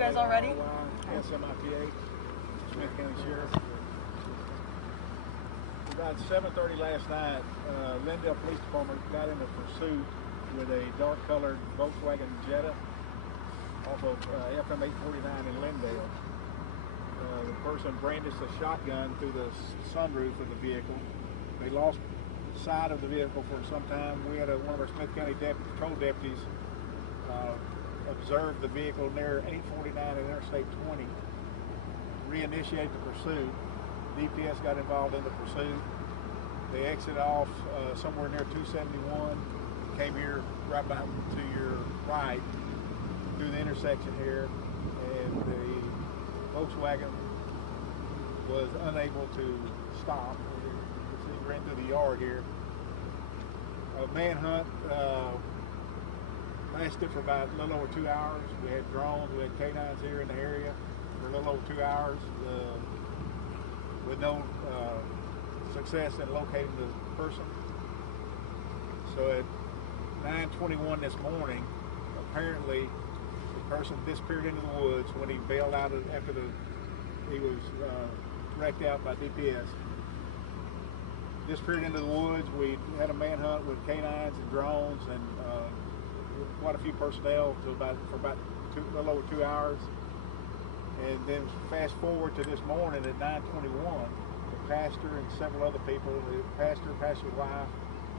guys all ready? SMIPA, Smith County Sheriff. About 7:30 last night, Lindale Police Department got into pursuit with a dark-colored Volkswagen Jetta off of FM 849 in Lindale. The person brandished a shotgun through the sunroof of the vehicle. They lost sight of the vehicle for some time. We had one of our Smith County patrol deputies observed the vehicle near 849 and Interstate 20, reinitiate the pursuit. DPS got involved in the pursuit. They exited off somewhere near 271, came here right behind to your right through the intersection here, and the Volkswagen was unable to stop. He ran through the yard here. A manhunt lasted for about a little over 2 hours. We had drones, we had canines here in the area for a little over 2 hours with no success in locating the person. So at 9:21 this morning, apparently the person disappeared into the woods when he bailed out after he was wrecked out by DPS. Disappeared into the woods. We had a manhunt with canines and drones and quite a few personnel for about a little over 2 hours. And then fast forward to this morning at 9:21, the pastor and several other people, the pastor's wife,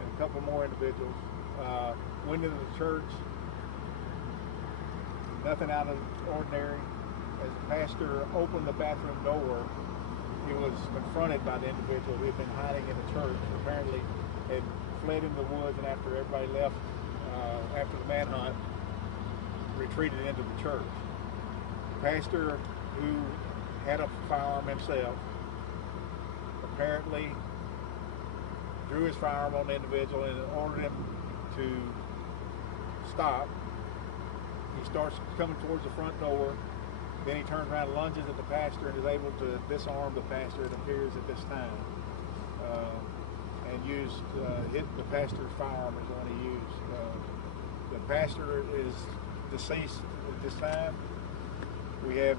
and a couple more individuals went into the church. Nothing out of the ordinary. As the pastor opened the bathroom door, he was confronted by the individual who had been hiding in the church. Apparently had fled into the woods, and after everybody left, after the manhunt, retreated into the church. The pastor, who had a firearm himself, apparently drew his firearm on the individual and ordered him to stop. He starts coming towards the front door. Then he turns around, lunges at the pastor, and is able to disarm the pastor, it appears, at this time. And hit the pastor's firearm is the one he used. The pastor is deceased at this time. We have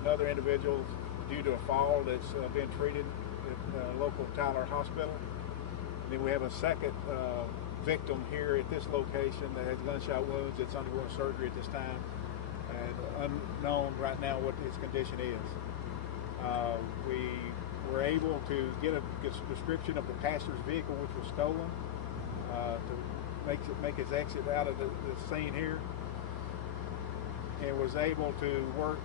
another individual due to a fall that's been treated at local Tyler Hospital. And then we have a second victim here at this location that has gunshot wounds that's undergoing surgery at this time. And unknown right now what his condition is. We were able to get a description of the pastor's vehicle, which was stolen, to make his exit out of the scene here, and was able to work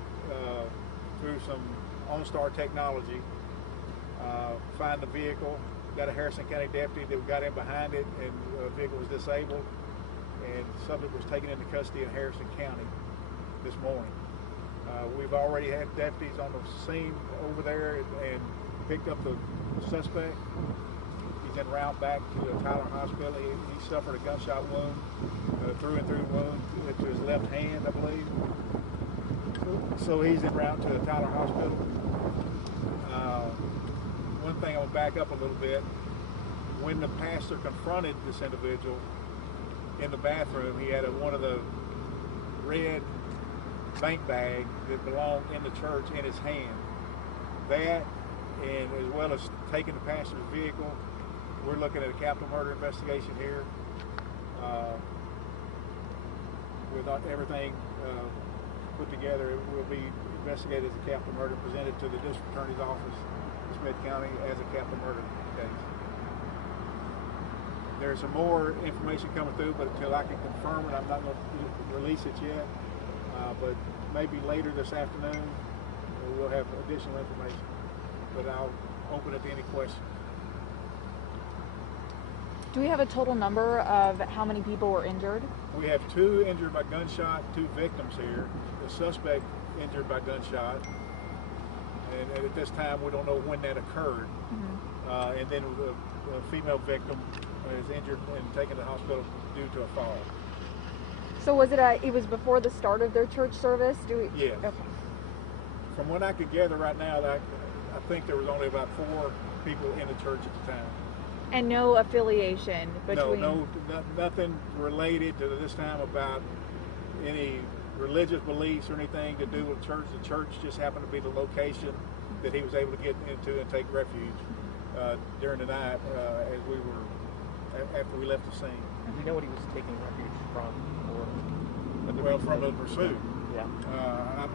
through some OnStar technology, find the vehicle. Got a Harrison County deputy that got in behind it, and the vehicle was disabled, and the subject was taken into custody in Harrison County this morning. We've already had deputies on the scene over there and picked up the suspect. He's en route back to the Tyler Hospital. He suffered a gunshot wound, through and through wound to his left hand, I believe. So he's en route to the Tyler Hospital. One thing, I'm going to back up a little bit. When the pastor confronted this individual in the bathroom, he had one of the red bank bag that belonged in the church in his hand. That, and as well as taking the pastor's vehicle, we're looking at a capital murder investigation here. With everything put together, it will be investigated as a capital murder, presented to the district attorney's office in Smith County as a capital murder case. There's some more information coming through, but until I can confirm it, I'm not going to release it yet. But maybe later this afternoon, we'll have additional information. But I'll open it to any questions. Do we have a total number of how many people were injured? We have 2 injured by gunshot, 2 victims here. The suspect injured by gunshot. And at this time, we don't know when that occurred. Mm-hmm. And then the female victim is injured and taken to the hospital due to a fall. So was it was before the start of their church service? Yes. Okay. From what I could gather right now, I think there was only about 4 people in the church at the time. And no affiliation between... No, nothing related to this time about any religious beliefs or anything to do with church. The church just happened to be the location that he was able to get into and take refuge during the night as we were after we left the scene. Do you know what he was taking refuge from, or well, from the pursuit? Yeah.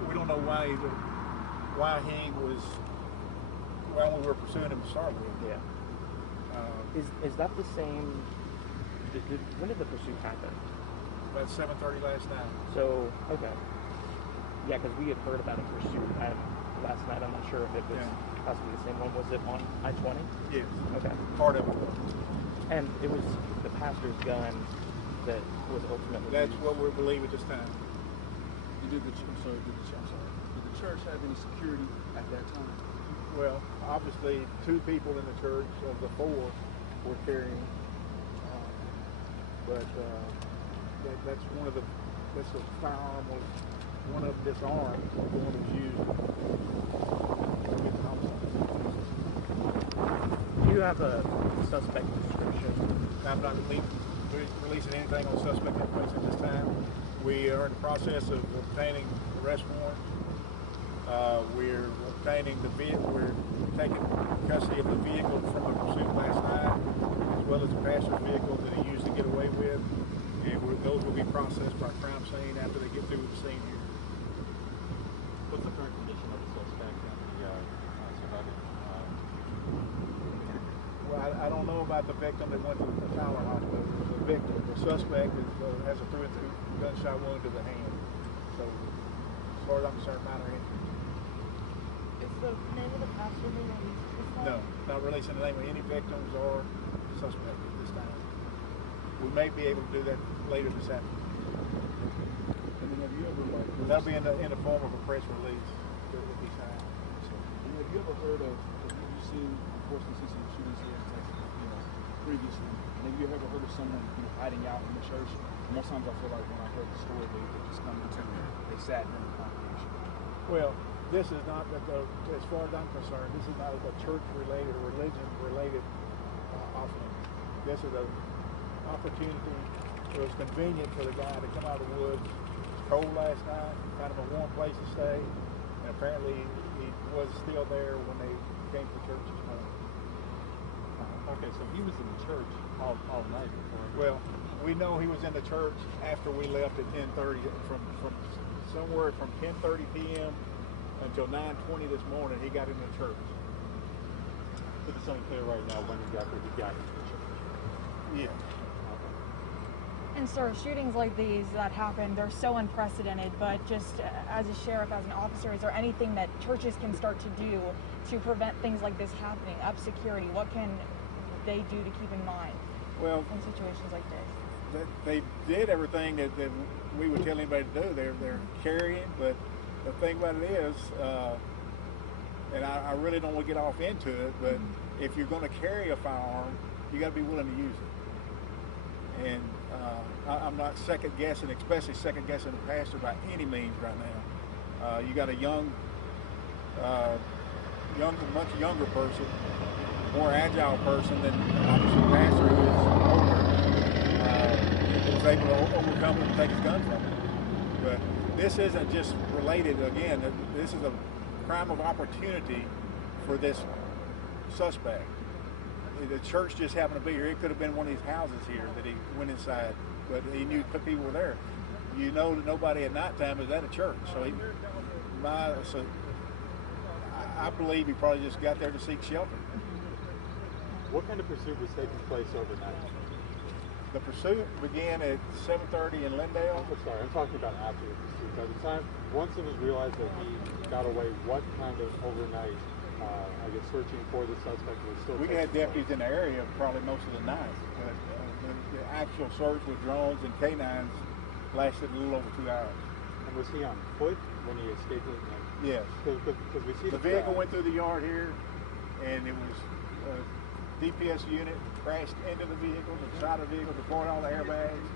We don't know why we were pursuing him to start with. Yeah. Is that the same? When did the pursuit happen? About 7:30 last night. So okay. Yeah, because we had heard about a pursuit last night. I'm not sure if it was possibly the same one. Was it on I-20? Yes. Okay. Part of it was. And it was the pastor's gun that was ultimately. That's what we believe at this time. Did the church have any security at that time? Well, obviously, 2 people in the church of the 4 were carrying, but that's one of the. This firearm was one of them disarmed. The one that was used. Do you have a suspect description? I'm not releasing anything on suspect information at this time. We are in the process of obtaining arrest warrants. We're obtaining the vehicle. We're taking custody of the vehicle from the pursuit last night, as well as the pastor's vehicle that he used to get away with. And those will be processed by crime scene after they get through with the scene here. What's the current condition of the suspect and the surviving? Well, I don't know about the victim that went to the Tyler Hospital. The suspect has a through-and-through gunshot wound to the hand. So, as far as I'm concerned, minor injury. Is the name of the pastor being released at this time? No, not releasing the name of any victims or suspect at this time. We may be able to do that later this afternoon. And then have you ever That'll be in the form of a press release that will be signed. And have you ever heard of? Have you seen, unfortunately, seen some shootings here in Texas, previously? And have you ever heard of someone hiding out in the church? Most times I feel like when I heard the story, they just come into they sat during the congregation. Well, this is not as far as I'm concerned, this is not a church-related or religion-related offering. This is an opportunity. It was convenient for the guy to come out of the woods. It's cold last night, kind of a warm place to stay, and apparently he was still there when they came to church this morning. Okay, so he was in the church all night before. Well, we know he was in the church after we left at 10:30. From somewhere from 10:30 p.m. until 9:20 this morning, he got in the church. But it's unclear right now when exactly he got into the church. Yeah. And sir, shootings like these that happen, they're so unprecedented, but just as a sheriff, as an officer, is there anything that churches can start to do to prevent things like this happening? Up security, what can they do to keep in mind Well, in situations like this? they did everything that we would tell anybody to do. They're carrying, but the thing about it is, and I really don't want to get off into it, but if you're going to carry a firearm, you got to be willing to use it. And I'm not second guessing, especially second guessing the pastor by any means right now. You got a much younger person, more agile person than obviously the pastor who is older, was able to overcome it and take his gun from him. But this isn't just related, again, this is a crime of opportunity for this suspect. The church just happened to be here. It could have been one of these houses here that he went inside, but he knew people were there. You know that nobody at nighttime is at a church, so I believe he probably just got there to seek shelter. What kind of pursuit was taking place overnight? The pursuit began at 7:30 in Lindale. I'm sorry, I'm talking about after the pursuit. By the time, once it was realized that he got away, what kind of overnight, searching for the suspect was still We had deputies in the area probably most of the night. But the actual search with drones and canines lasted a little over 2 hours. And was he on foot when he escaped? Yes. Because we see The vehicle went through the yard here, and it was a DPS unit crashed into the vehicle, the side of the vehicle, deployed all the airbags.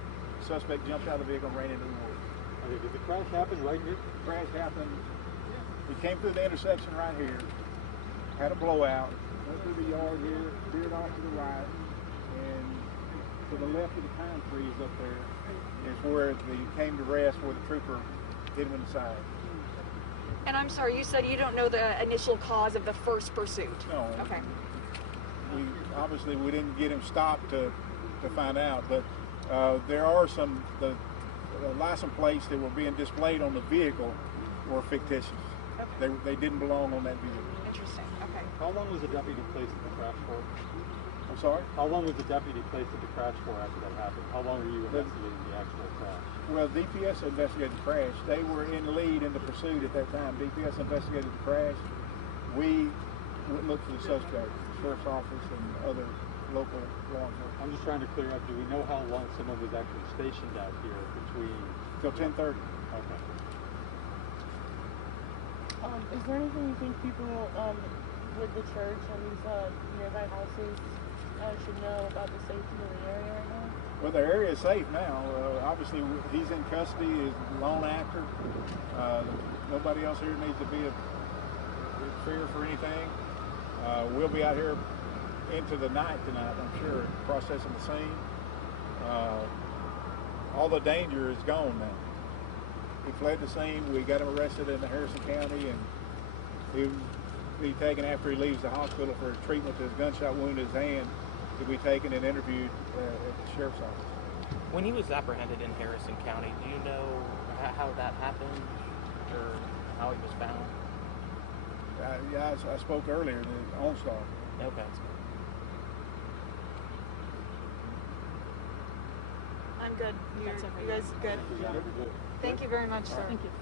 The suspect jumped out of the vehicle and ran into the woods. Okay, did the crash happen right here? The crash happened. He came through the intersection right here, had a blowout, went through the yard here, veered off to the right, and to the left of the pine trees up there is where he came to rest, where the trooper him in the side. And I'm sorry, you said you don't know the initial cause of the first pursuit. No. Okay. We didn't get him stopped to find out, but there are some the license plates that were being displayed on the vehicle were fictitious. Okay. They didn't belong on that vehicle. Interesting. Okay. How long was the deputy placed at the crash for? I'm sorry? How long was the deputy placed at the crash for after that happened? How long were you investigating the actual crash? Well, DPS investigated the crash. They were in lead in the pursuit at that time. DPS investigated the crash. We looked for the suspect, the sheriff's office and other local law enforcement. I'm just trying to clear up, do we know how long someone was actually stationed out here between? Till 10:30. Okay. Is there anything you think people with the church and these nearby houses should know about the safety of the area right now? Well, the area is safe now. Obviously, he's in custody, is a lone actor. Nobody else here needs to be in fear for anything. We'll be out here into the night tonight, I'm sure, processing the scene. All the danger is gone now. He fled the scene. We got him arrested in Harrison County, and he'll be taken after he leaves the hospital for treatment to his gunshot wound in his hand. He'll be taken and interviewed at the sheriff's office. When he was apprehended in Harrison County, do you know how that happened or how he was found? Yeah, I spoke earlier, the OnStar. Okay. I'm good. You guys good? Thank you very much, sir. Thank you.